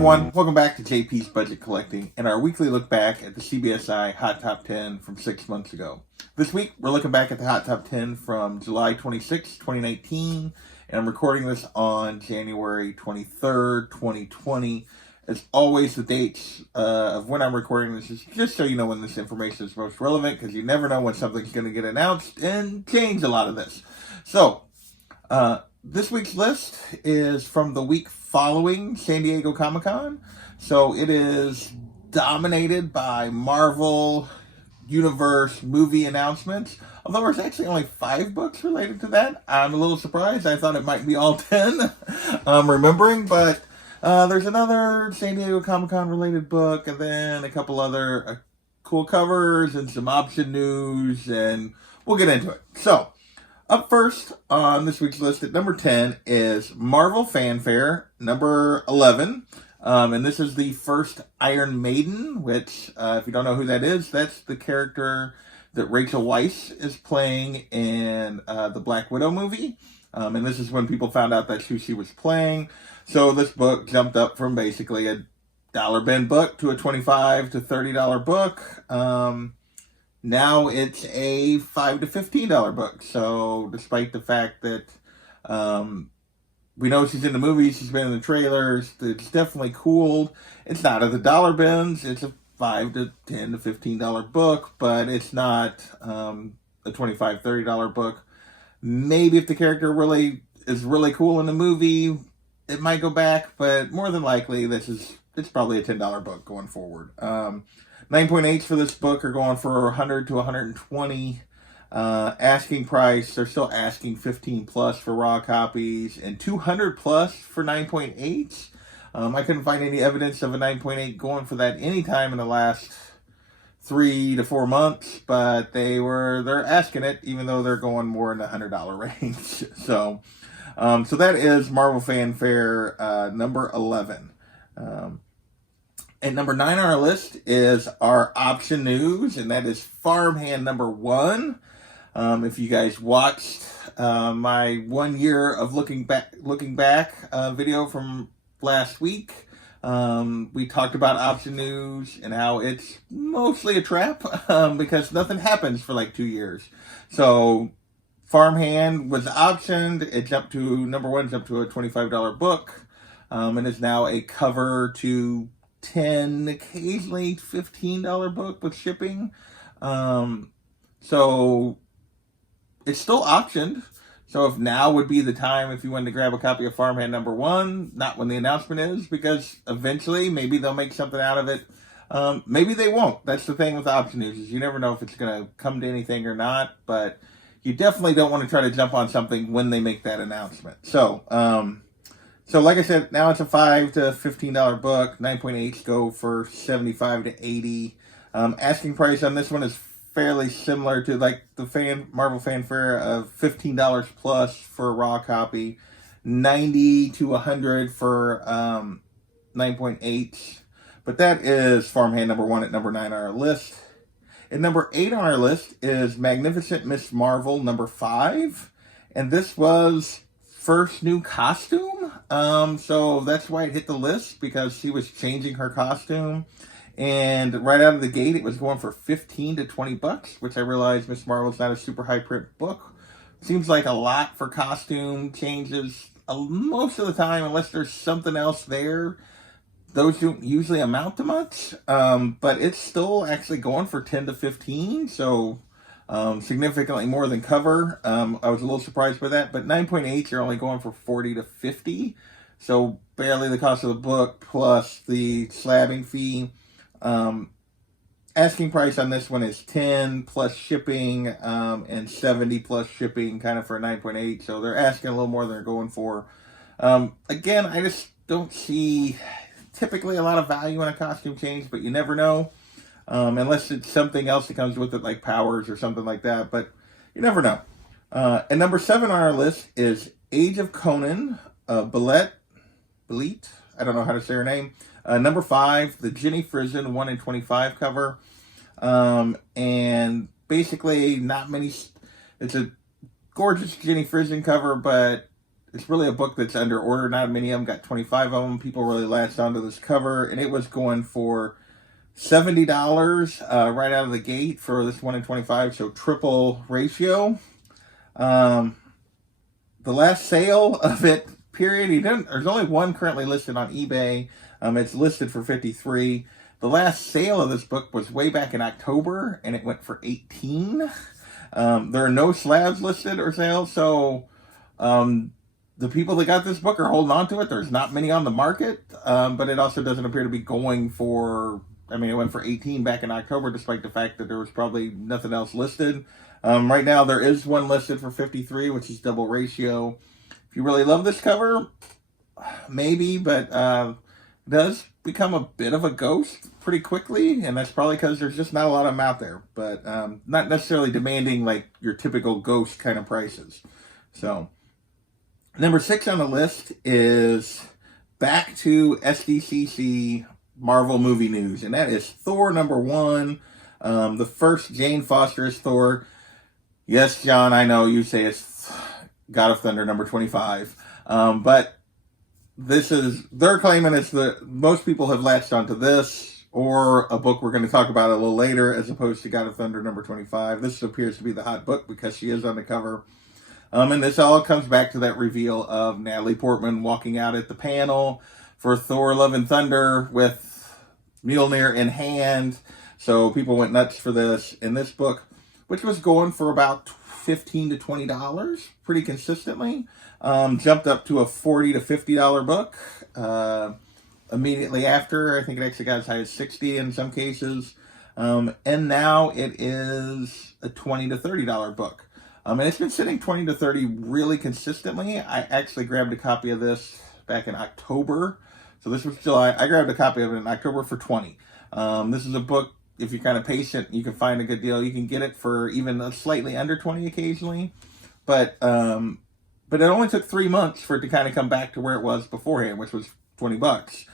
everyone, welcome back to JP's Budget Collecting and our weekly look back at the CBSI Hot Top 10 from 6 months ago. This week, we're looking back at the Hot Top 10 from July 26, 2019, and I'm recording this on January 23rd, 2020. As always, the dates of when I'm recording this is just so you know when this information is most relevant, because you never know when something's going to get announced and change a lot of this. So, this week's list is from the week following San Diego Comic-Con. So it is dominated by Marvel Universe movie announcements. Although there's actually only 5 books related to that. I'm a little surprised. I thought it might be all 10. Remembering, but there's another San Diego Comic-Con related book, and then a couple other cool covers and some option news, and we'll get into it. So, up first on this week's list at number 10 is Marvel Fanfare, number 11. And this is the first Iron Maiden, which, if you don't know who that is, that's the character that Rachel Weisz is playing in the Black Widow movie. And this is when people found out that's who she was playing. So this book jumped up from basically a dollar bin book to a $25 to $30 book. Now it's a $5 to $15 book. So despite the fact that we know she's in the movies, she's been in the trailers, it's definitely cool. It's not at the dollar bins. It's a $5 to $10 to $15 book, but it's not a $25, $30 book. Maybe if the character really is really cool in the movie, it might go back, but more than likely it's probably a $10 book going forward. 9.8s for this book are going for 100 to 120. Asking price, they're still asking 15 plus for raw copies and 200 plus for 9.8s. I couldn't find any evidence of a 9.8 going for that anytime in the last 3 to 4 months, but they're asking it, even though they're going more in the $100 range. So that is Marvel Fanfare number 11. At number 9 on our list is our option news, and that is Farmhand number 1. If you guys watched my 1 year of looking back video from last week, we talked about option news and how it's mostly a trap because nothing happens for like 2 years. So Farmhand was optioned. It jumped to number 1, jumped to a $25 book, and is now a cover to $10, occasionally $15 book with shipping. So it's still optioned. So if now would be the time if you wanted to grab a copy of Farmhand number 1, not when the announcement is, because eventually maybe they'll make something out of it. Maybe they won't. That's the thing with option news, is you never know if it's going to come to anything or not, but you definitely don't want to try to jump on something when they make that announcement. So like I said, now it's a $5 to $15 book. 9.8s go for $75 to $80. Asking price on this one is fairly similar to like the Marvel Fanfare of $15 plus for a raw copy, $90 to $100 for 9.8s. But that is Farmhand number 1 at number 9 on our list. At number 8 on our list is Magnificent Miss Marvel number 5, and this was first new costume. So that's why it hit the list, because she was changing her costume. And right out of the gate, it was going for 15 to 20 bucks, which I realized Miss Marvel's not a super high print book. Seems like a lot for costume changes most of the time, unless there's something else there. Those don't usually amount to much, but it's still actually going for 10 to 15, so significantly more than cover. I was a little surprised by that, but 9.8s are only going for 40 to 50, so barely the cost of the book plus the slabbing fee. Asking price on this one is 10 plus shipping and 70 plus shipping, kind of for a 9.8, so they're asking a little more than they're going for. Again, I just don't see typically a lot of value in a costume change, but you never know, unless it's something else that comes with it, like powers or something like that, but you never know. And number 7 on our list is Age of Conan, Belette, I don't know how to say her name. Number 5, the Jenny Frison 1 in 25 cover. And basically not many, it's a gorgeous Jenny Frison cover, but it's really a book that's under order. Not many of them, got 25 of them. People really latched onto this cover, and it was going for $70 right out of the gate for this 1 in 25, so triple ratio. The last sale of it, period, there's only one currently listed on eBay. It's listed for $53. The last sale of this book was way back in October, and it went for $18. There are no slabs listed or sales, so the people that got this book are holding on to it. There's not many on the market, but it also doesn't appear to be going for, it went for $18 back in October, despite the fact that there was probably nothing else listed. Right now, there is one listed for $53, which is double ratio. If you really love this cover, maybe, but it does become a bit of a ghost pretty quickly, and that's probably because there's just not a lot of them out there, but not necessarily demanding like your typical ghost kind of prices. So, number 6 on the list is back to SDCC Marvel movie news, and that is Thor #1. The first Jane Foster is Thor. Yes, John, I know you say it's God of Thunder #25, but they're claiming it's most people have latched onto this or a book we're going to talk about a little later as opposed to God of Thunder #25. This appears to be the hot book because she is on the cover. And this all comes back to that reveal of Natalie Portman walking out at the panel for Thor Love and Thunder with Mjolnir in hand. So people went nuts for this. In this book, which was going for about $15 to $20 pretty consistently, jumped up to a $40 to $50 book immediately after. I think it actually got as high as $60 in some cases. And now it is a $20 to $30 book. And it's been sitting $20 to $30 really consistently. I actually grabbed a copy of this back in October. So this was July. I grabbed a copy of it in October for $20. This is a book, if you're kind of patient, you can find a good deal. You can get it for even slightly under $20 occasionally. But it only took 3 months for it to kind of come back to where it was beforehand, which was $20.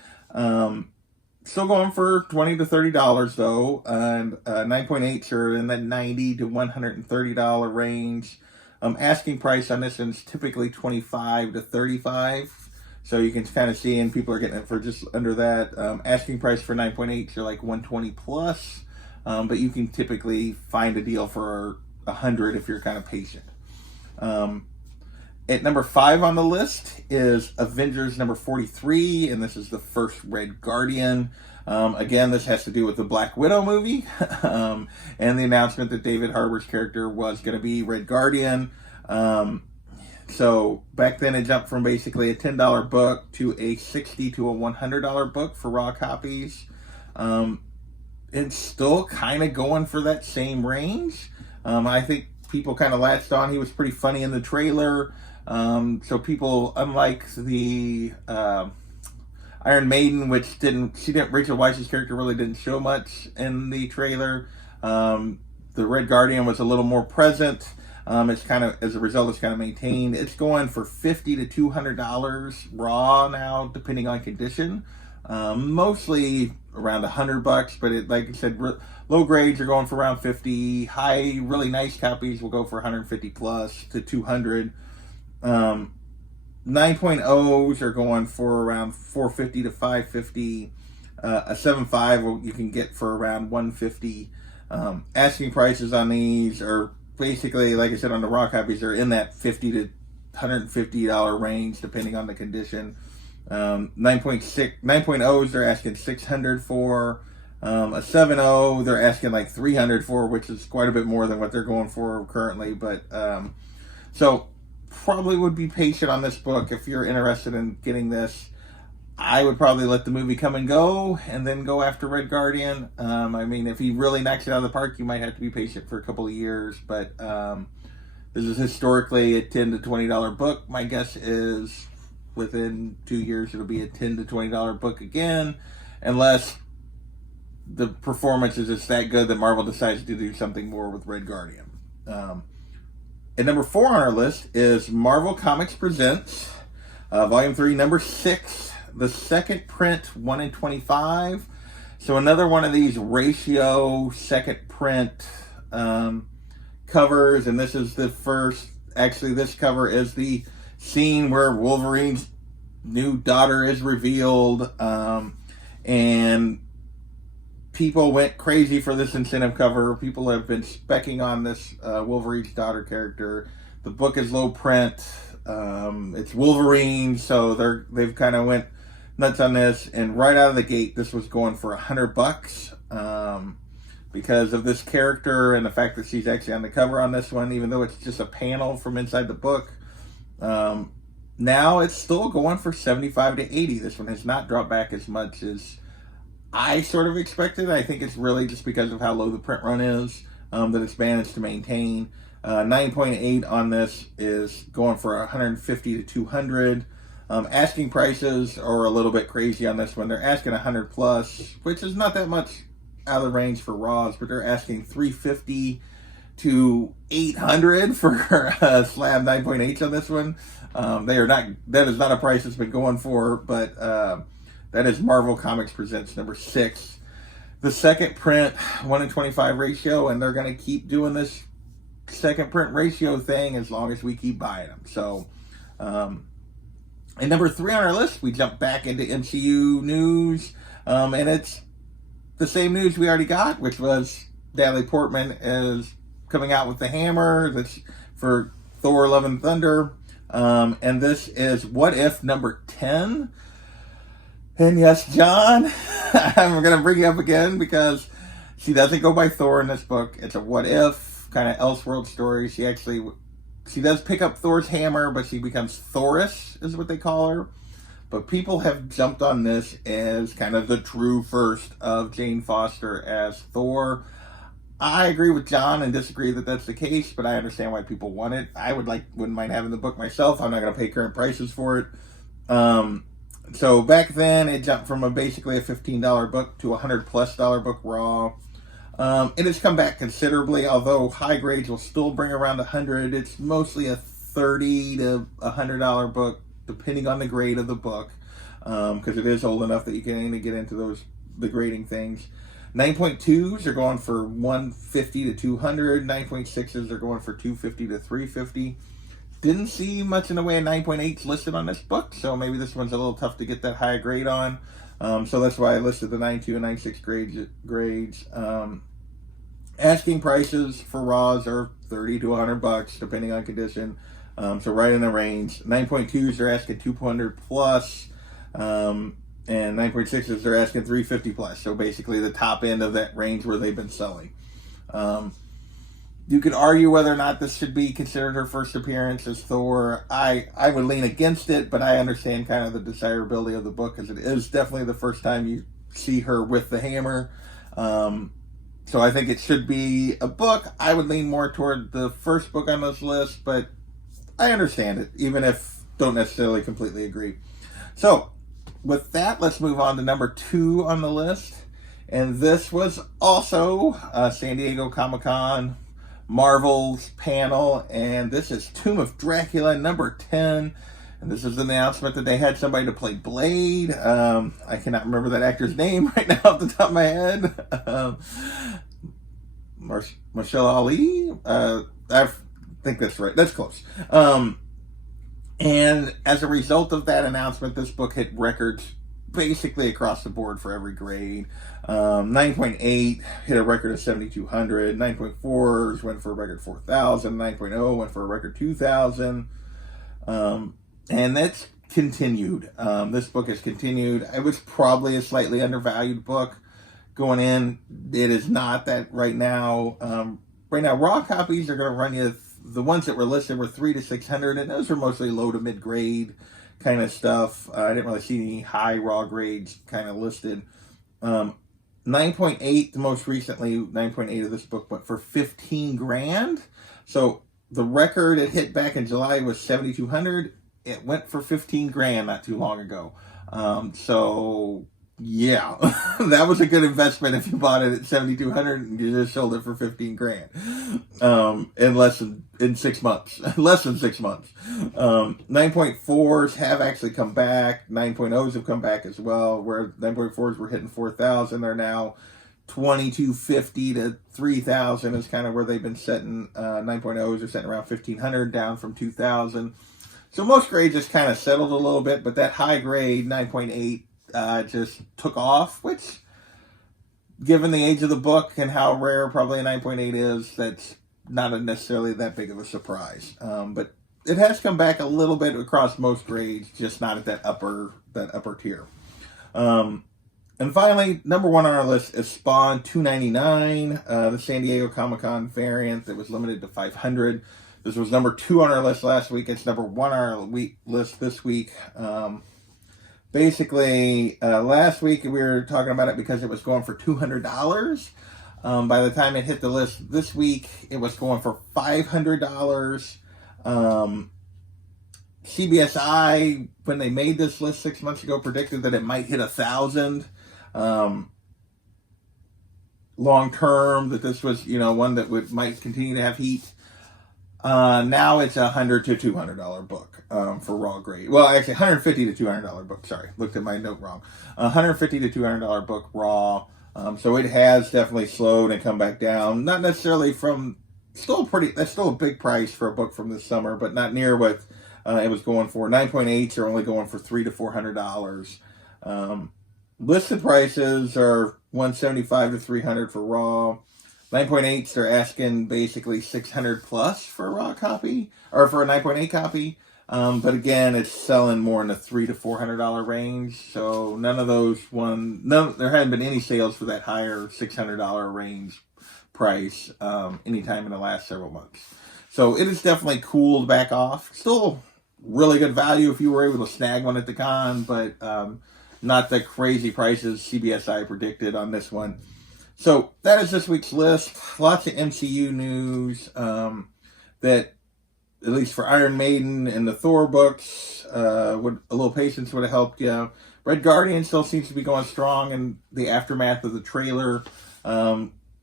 Still going for $20 to $30 though, and 9.8s are in that $90 to $130 range. Asking price on this one's typically $25 to $35, so you can kind of see, and people are getting it for just under that. Asking price for 9.8s are like $120 plus, but you can typically find a deal for $100 if you're kind of patient. At number 5 on the list is Avengers number 43, and this is the first Red Guardian. Again, this has to do with the Black Widow movie, and the announcement that David Harbour's character was going to be Red Guardian. So back then it jumped from basically a $10 book to a $60 to a $100 book for raw copies. It's still kind of going for that same range. I think people kind of latched on. He was pretty funny in the trailer. So people, unlike the Iron Maiden, Rachel Weisz's character really didn't show much in the trailer. The Red Guardian was a little more present. It's kind of, as a result, it's kind of maintained. It's going for $50 to $200 raw now, depending on condition. Mostly around $100, but like I said, low grades are going for around $50. High, really nice copies will go for $150 plus to $200. 9.0s are going for around $450 to $550. A 7.5 you can get for around $150. Asking prices on these are basically, like I said, on the raw copies, are in that $50 to $150 range, depending on the condition. 9.0s they're asking $600 for. A 7.0 they're asking like $300 for, which is quite a bit more than what they're going for currently. But so probably would be patient on this book if you're interested in getting this. I would probably let the movie come and go, and then go after Red Guardian. If he really knocks it out of the park, you might have to be patient for a couple of years. But this is historically a $10 to $20 book. My guess is within 2 years it'll be a $10 to $20 book again, unless the performance is just that good that Marvel decides to do something more with Red Guardian. At number 4 on our list is Marvel Comics Presents, Volume 3, number 6. The second print, 1 in 25. So another one of these ratio second print covers, and this is the first. Actually, this cover is the scene where Wolverine's new daughter is revealed, and people went crazy for this incentive cover. People have been specking on this Wolverine's daughter character. The book is low print. It's Wolverine, so they've kind of went nuts on this. And right out of the gate, this was going for $100 because of this character and the fact that she's actually on the cover on this one, even though it's just a panel from inside the book. Now it's still going for $75 to $80. This one has not dropped back as much as I sort of expected. I think it's really just because of how low the print run is that it's managed to maintain. 9.8 on this is going for $150 to $200. Asking prices are a little bit crazy on this one. They're asking $100 plus, which is not that much out of the range for Raws, but they're asking $350 to $800 for slab 9.8 on this one. That is not a price it's been going for, but that is Marvel Comics Presents number 6. The second print, 1:25 ratio, and they're going to keep doing this second print ratio thing as long as we keep buying them. So, at number 3 on our list, we jump back into MCU news, and it's the same news we already got, which was Natalie Portman is coming out with the hammer that's for Thor: Love and Thunder, and this is What If number 10. And yes, John, I'm going to bring you up again because she doesn't go by Thor in this book. It's a what if kind of Elseworld story. She does pick up Thor's hammer, but she becomes Thoress, is what they call her. But people have jumped on this as kind of the true first of Jane Foster as Thor. I agree with John and disagree that that's the case, but I understand why people want it. I wouldn't mind having the book myself. I'm not going to pay current prices for it. So back then, it jumped from basically a $15 book to a $100+ book raw. It has come back considerably, although high grades will still bring around $100. It's mostly a $30 to $100 book, depending on the grade of the book, because it is old enough that you can get into the grading things. 9.2s are going for $150 to $200. 9.6s are going for $250 to $350. Didn't see much in the way of 9.8s listed on this book, so maybe this one's a little tough to get that high grade on. So that's why I listed the 9.2 and 9.6 grades. Asking prices for raws are $30 to $100, depending on condition. So right in the range. 9.2s are asking $200 plus, and 9.6s they're asking $350 plus. So basically the top end of that range where they've been selling. You could argue whether or not this should be considered her first appearance as Thor. I would lean against it, but I understand kind of the desirability of the book, because it is definitely the first time you see her with the hammer. So I think it should be a book. I would lean more toward the first book on this list, but I understand it, even if don't necessarily completely agree. So with that, let's move on to number 2 on the list. And this was also San Diego Comic-Con Marvel's panel, and this is Tomb of Dracula number 10, and this is an announcement that they had somebody to play Blade. I cannot remember that actor's name right now off the top of my head. Marshall Ali? I think that's right. That's close. And as a result of that announcement, this book hit records basically across the board for every grade. 9.8 hit a record of 7,200. 9.4s went for a record 4,000. 9.0 went for a record 2,000. And that's continued. This book has continued. It was probably a slightly undervalued book going in. It is not that right now. Right now, raw copies are going to run you. The ones that were listed were $300 to $600, and those are mostly low to mid grade kind of stuff. I didn't really see any high raw grades kind of listed. 9.8, the most recently 9.8 of this book went for $15,000. So the record it hit back in July was 7,200. It went for $15,000 not too long ago. So yeah, that was a good investment if you bought it at 7,200 and you just sold it for $15,000 in 6 months, less than 6 months. 9.4s have actually come back. 9.0s have come back as well, where 9.4s were hitting 4,000. They're now 2,250 to 3,000 is kind of where they've been setting. 9.0s are setting around 1,500, down from 2,000. So most grades just kind of settled a little bit, but that high grade 9.8 just took off, which, given the age of the book and how rare probably a 9.8 is, that's not necessarily that big of a surprise. But it has come back a little bit across most grades, just not at that upper tier. And finally, number one on our list is Spawn $2.99, the San Diego Comic-Con variant that was limited to 500. This was number 2 on our list last week. It's number 1 on our list this week. Basically, last week we were talking about it because it was going for $200. By the time it hit the list this week, it was going for $500. CBSI, when they made this list 6 months ago, predicted that it might hit 1,000 long term. That this was, one that might continue to have heat. Now it's $100 to $200 book for raw grade. Well, actually, $150 to $200 book. Sorry, looked at my note wrong. $150 to $200 book raw. So it has definitely slowed and come back down. Not necessarily from that's still a big price for a book from this summer, but not near what it was going for. 9.8s are only going for $300 to $400. Listed prices are $175 to $300 for raw. 9.8s, they're asking basically $600 plus for a raw copy, or for a 9.8 copy. But again, it's selling more in the $300 to $400 range. So there haven't been any sales for that higher $600 range price anytime in the last several months. So it has definitely cooled back off. Still really good value if you were able to snag one at the con, but not the crazy prices CBSI predicted on this one. So that is this week's list. Lots of MCU news that, at least for Iron Maiden and the Thor books, a little patience would have helped you. Red Guardian still seems to be going strong in the aftermath of the trailer.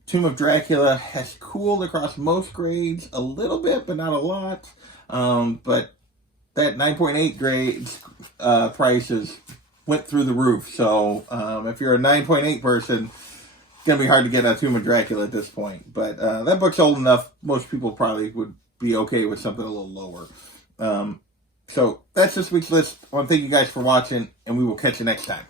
Tomb of Dracula has cooled across most grades a little bit, but not a lot. But that 9.8 grades prices went through the roof. So if you're a 9.8 person, it's going to be hard to get a Tomb of Dracula at this point. But that book's old enough, most people probably would be okay with something a little lower. So that's this week's list. I want to thank you guys for watching, and we will catch you next time.